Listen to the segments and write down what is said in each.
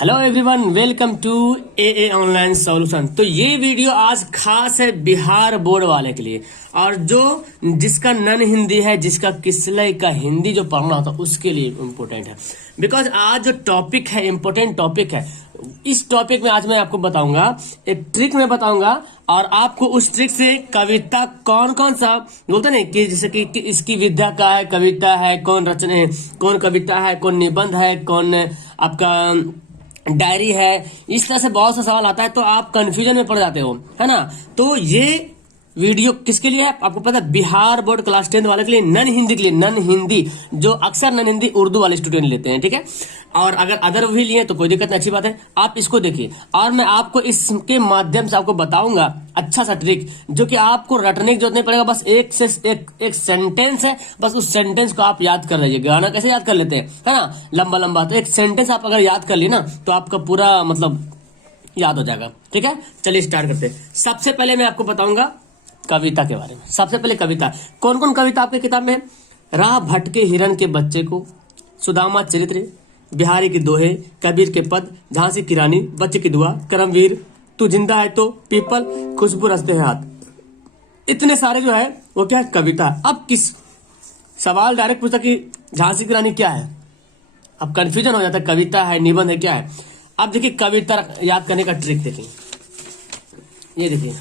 Hello everyone, welcome to a online solution. तो ये video आज खास है बिहार बोर्ड वाले के लिए, और जो जिसका नन हिंदी है, जिसका किसलय का हिंदी जो पढ़ना होता है उसके लिए इम्पोर्टेंट है। बिकॉज आज जो टॉपिक है इम्पोर्टेंट टॉपिक है। इस टॉपिक में आज मैं आपको बताऊंगा, एक ट्रिक में बताऊंगा, और आपको उस ट्रिक से कविता कौन कौन सा बोलते हैं कि जैसे कि इसकी विद्या का है, कविता है, कौन रचना, कौन कविता है, कौन निबंध है, कौन आपका डायरी है। इस तरह से बहुत सा सवाल आता है तो आप कंफ्यूजन में पड़ जाते हो, है ना। तो ये वीडियो किसके लिए है आपको पता है? बिहार बोर्ड क्लास 10 वाले के लिए, नन हिंदी के लिए। नन हिंदी जो अक्सर नन हिंदी उर्दू वाले स्टूडेंट लेते हैं, ठीक है। और अगर अदर भी लिए तो कोई दिक्कत नहीं, अच्छी बात है। आप इसको देखिए और मैं आपको इसके माध्यम से आपको बताऊंगा अच्छा सा ट्रिक, जो कि आपको रटने की जरूरत नहीं पड़ेगा। बस एक सेंटेंस है, बस उस सेंटेंस को आप याद कर लीजिए। गाना कैसे याद कर लेते हैं, है ना, लंबा लंबा। तो एक सेंटेंस आप अगर याद कर लिए ना तो आपका पूरा मतलब याद हो जाएगा, ठीक है। चलिए स्टार्ट करते हैं। सबसे पहले मैं आपको बताऊंगा कविता के बारे में। सबसे पहले कविता, कौन कौन कविता आपके किताब में है? राह भटके हिरन के बच्चे को, सुदामा चरित्र, बिहारी की दोहे, कबीर के पद, झांसी की रानी, बच्चे की दुआ, करमवीर, तू जिंदा है तो, पीपल, खुशबू रचते हैं हाथ। इतने सारे जो है वो क्या है? कविता। अब किस सवाल डायरेक्ट पूछता कि झांसी की रानी क्या है, अब कंफ्यूजन हो जाता है, कविता है, निबंध है, क्या है। अब देखिए कविता याद करने का ट्रिक देखिए, ये देखिए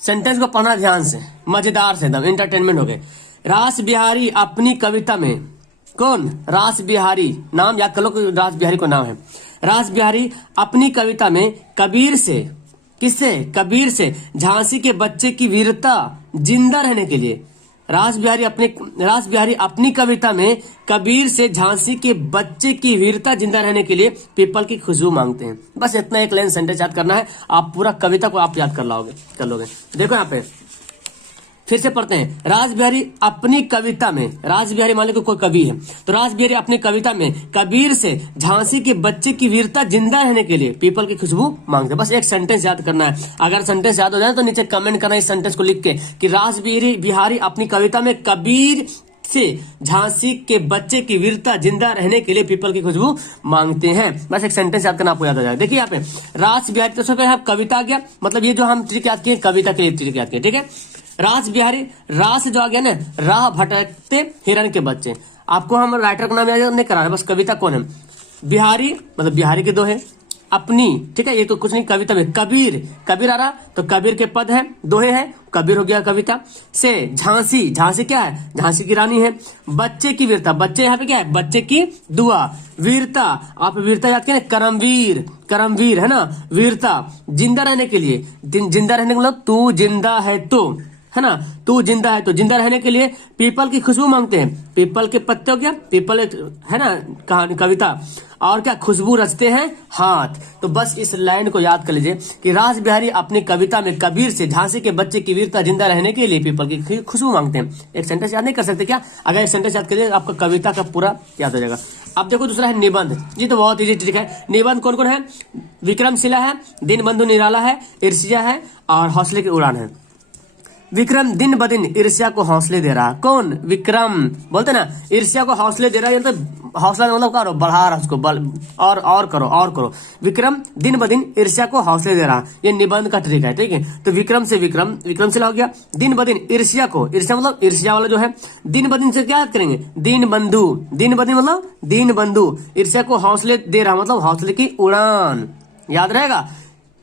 सेंटेंस को पढ़ना ध्यान से, मजेदार से, एकदम एंटरटेनमेंट हो गए। रास बिहारी अपनी कविता में, कौन? रास बिहारी, नाम याद कर लो कि रास बिहारी को नाम है। रास बिहारी अपनी कविता में कबीर से, किससे? कबीर से झांसी के बच्चे की वीरता जिंदा रहने के लिए। रास बिहारी अपनी कविता में कबीर से झांसी के बच्चे की वीरता जिंदा रहने के लिए पीपल की खुशबू मांगते हैं। बस इतना एक लाइन सेंटेंस याद करना है, आप पूरा कविता को आप याद कर लोगे। देखो यहाँ पे फिर से पढ़ते हैं। रास बिहारी अपनी कविता में, रास बिहारी मान लो कि कोई कवि है, तो रास बिहारी अपनी कविता में कबीर से झांसी के बच्चे की वीरता जिंदा रहने के लिए पीपल की खुशबू मांगते हैं। बस एक सेंटेंस याद करना है। अगर सेंटेंस याद हो जाए तो नीचे कमेंट करना इस सेंटेंस को लिख के कि रास बिहारी अपनी कविता में कबीर से झांसी के बच्चे की वीरता जिंदा रहने के लिए पीपल की खुशबू मांगते हैं। बस एक सेंटेंस याद करना आपको याद हो जाएगा। देखिए यहाँ पे रास बिहारी, तो सबसे कविता आ गया, मतलब ये जो हम ट्रिक याद किए कविता के लिए ट्रिक याद किए, ठीक है। रास बिहारी, रास जो आ गया ना, राह भटकते हिरन के बच्चे। आपको हम राइटर का नाम याद नहीं करा रहे, बस कविता कौन है? बिहारी, मतलब बिहारी के दोहे, अपनी, ठीक है, ये तो कुछ नहीं, कविता में कबीर आ रहा तो कबीर के पद है, दोहे है, कबीर हो गया कविता से। झांसी, झांसी क्या है? झांसी की रानी है। बच्चे की वीरता, बच्चे यहाँ पे क्या है? बच्चे की दुआ। वीरता, आप वीरता याद करें, करमवीर है ना, वीरता जिंदा रहने के लिए। जिंदा रहने का मतलब तू जिंदा है तो, है ना, तू जिंदा है तो, जिंदा रहने के लिए पीपल की खुशबू मांगते हैं। पीपल के पत्ते हो गया, पीपल है ना, कहानी कविता, और क्या? खुशबू रचते हैं हाथ। तो बस इस लाइन को याद कर लीजिए कि रास बिहारी अपनी कविता में कबीर से झांसी के बच्चे की वीरता जिंदा रहने के लिए पीपल की खुशबू मांगते हैं। एक सेंटेंस याद नहीं कर सकते क्या? अगर एक सेंटेंस याद करिए आपका कविता का पूरा याद हो जाएगा। अब देखो दूसरा है निबंध। ये तो बहुत इजी ट्रिक है। निबंध कौन कौन है? विक्रमशिला है, दीनबंधु निराला है, ईर्ष्या है, और हौसले की उड़ान है। विक्रम दिन ब दिन ईर्ष्या को हौसले दे रहा। कौन? विक्रम, बोलते ना ईर्ष्या को हौसले दे रहा है, तो हौसला मतलब करो, बढ़ा रहा उसको, बल और करो। विक्रम दिन ब दिन ईर्ष्या को हौसले दे रहा, ये निबंध का ट्रिक है, ठीक है। तो विक्रम से विक्रम से हो गया। दिन ब दिन ईर्ष्या को, ईर्ष्या मतलब ईर्ष्या वाला जो है, दिन ब दिन से क्या याद करेंगे? दीन बंधु, ईर्ष्या को हौसले दे रहा मतलब हौसले की उड़ान, याद रहेगा।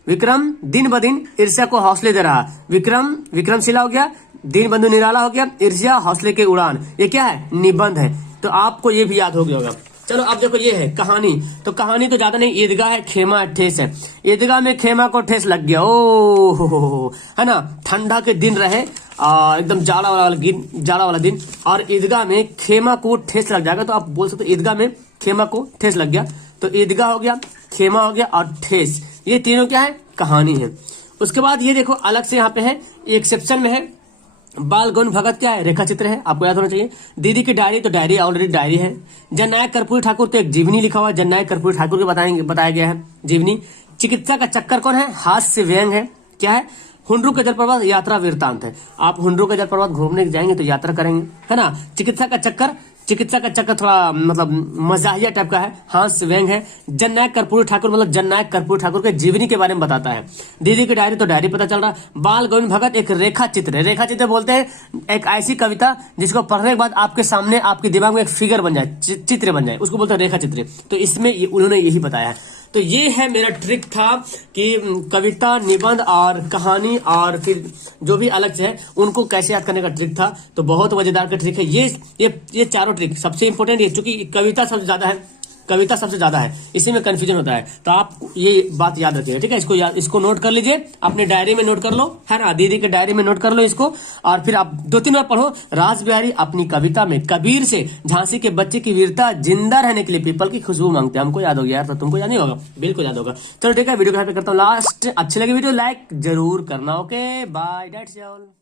विक्रम दिन ब दिन ईर्ष्या को हौसले दे रहा। विक्रमशिला हो गया, दीनबंधु निराला हो गया, ईर्ष्या हौसले के उड़ान, ये क्या है? निबंध है। तो आपको ये भी याद हो गया होगा। चलो अब देखो ये है कहानी। तो कहानी तो ज्यादा नहीं, ईदगाह है, खेमा ठेस है। ईदगाह में खेमा को ठेस लग गया, ओ है ना, ठंडा के दिन रहे, एकदम जाड़ा वाला दिन, और ईदगाह में खेमा को ठेस लग जाएगा। तो आप बोल सकते ईदगाह में खेमा को ठेस लग गया। तो ईदगाह हो गया, खेमा हो गया, और ठेस, ये तीनों क्या है? कहानी है। उसके बाद ये देखो अलग से यहाँ पे है, एक्सेप्शन में है, बाल गौन भगत क्या है? रेखा चित्र है, आपको याद होना चाहिए। दीदी की डायरी, तो डायरी ऑलरेडी डायरी है। जननायक कर्पूरी ठाकुर, तो एक जीवनी लिखा हुआ है, जननायक कर्पूरी ठाकुर के बताया गया है जीवनी। चिकित्सा का चक्कर कौन है? हास्य व्यंग है, क्या है? हुंड्रू के जलप्रपात यात्रा वृत्तांत है। आप हुंड्रू के जलप्रपात घूमने जाएंगे तो यात्रा करेंगे, है ना। चिकित्सा का चक्कर चिकित्सा का चक्कर थोड़ा मतलब मजाहिया टाइप का है, हास व्यंग है। जननायक कर्पूरी ठाकुर मतलब जननायक कर्पूरी ठाकुर के जीवनी के बारे में बताता है। दीदी की डायरी तो डायरी पता चल रहा। बाल गोविंद भगत एक रेखा चित्र है। रेखा चित्र बोलते हैं एक ऐसी कविता जिसको पढ़ने के बाद आपके सामने आपके दिमाग में एक फिगर बन जाए, चित्र बन जाए, उसको बोलते हैं रेखा चित्र। तो इसमें उन्होंने यही बताया है। तो ये है मेरा ट्रिक था कि कविता, निबंध और कहानी और फिर जो भी अलग से है उनको कैसे याद करने का ट्रिक था। तो बहुत मजेदार का ट्रिक है ये चारों ट्रिक। सबसे इंपॉर्टेंट ये, चूंकि कविता सबसे ज्यादा है, कविता सबसे ज्यादा है, इसी में कंफ्यूजन होता है। तो आप ये बात याद रखिएगा, ठीक है। इसको नोट कर लीजिए, अपने डायरी में नोट कर लो, है ना, दीदी के डायरी में नोट कर लो इसको। और फिर आप 2-3 बार पढ़ो। रास बिहारी अपनी कविता में कबीर से झांसी के बच्चे की वीरता जिंदा रहने के लिए पीपल की खुशबू मांगते हैं। हमको याद हो गया यार, तो तुमको याद नहीं होगा? बिल्कुल याद होगा। चलो ठीक है, वीडियो को यहाँ पे करता हूँ लास्ट। अच्छी लगी वीडियो लाइक जरूर करना। Okay bye, that's all.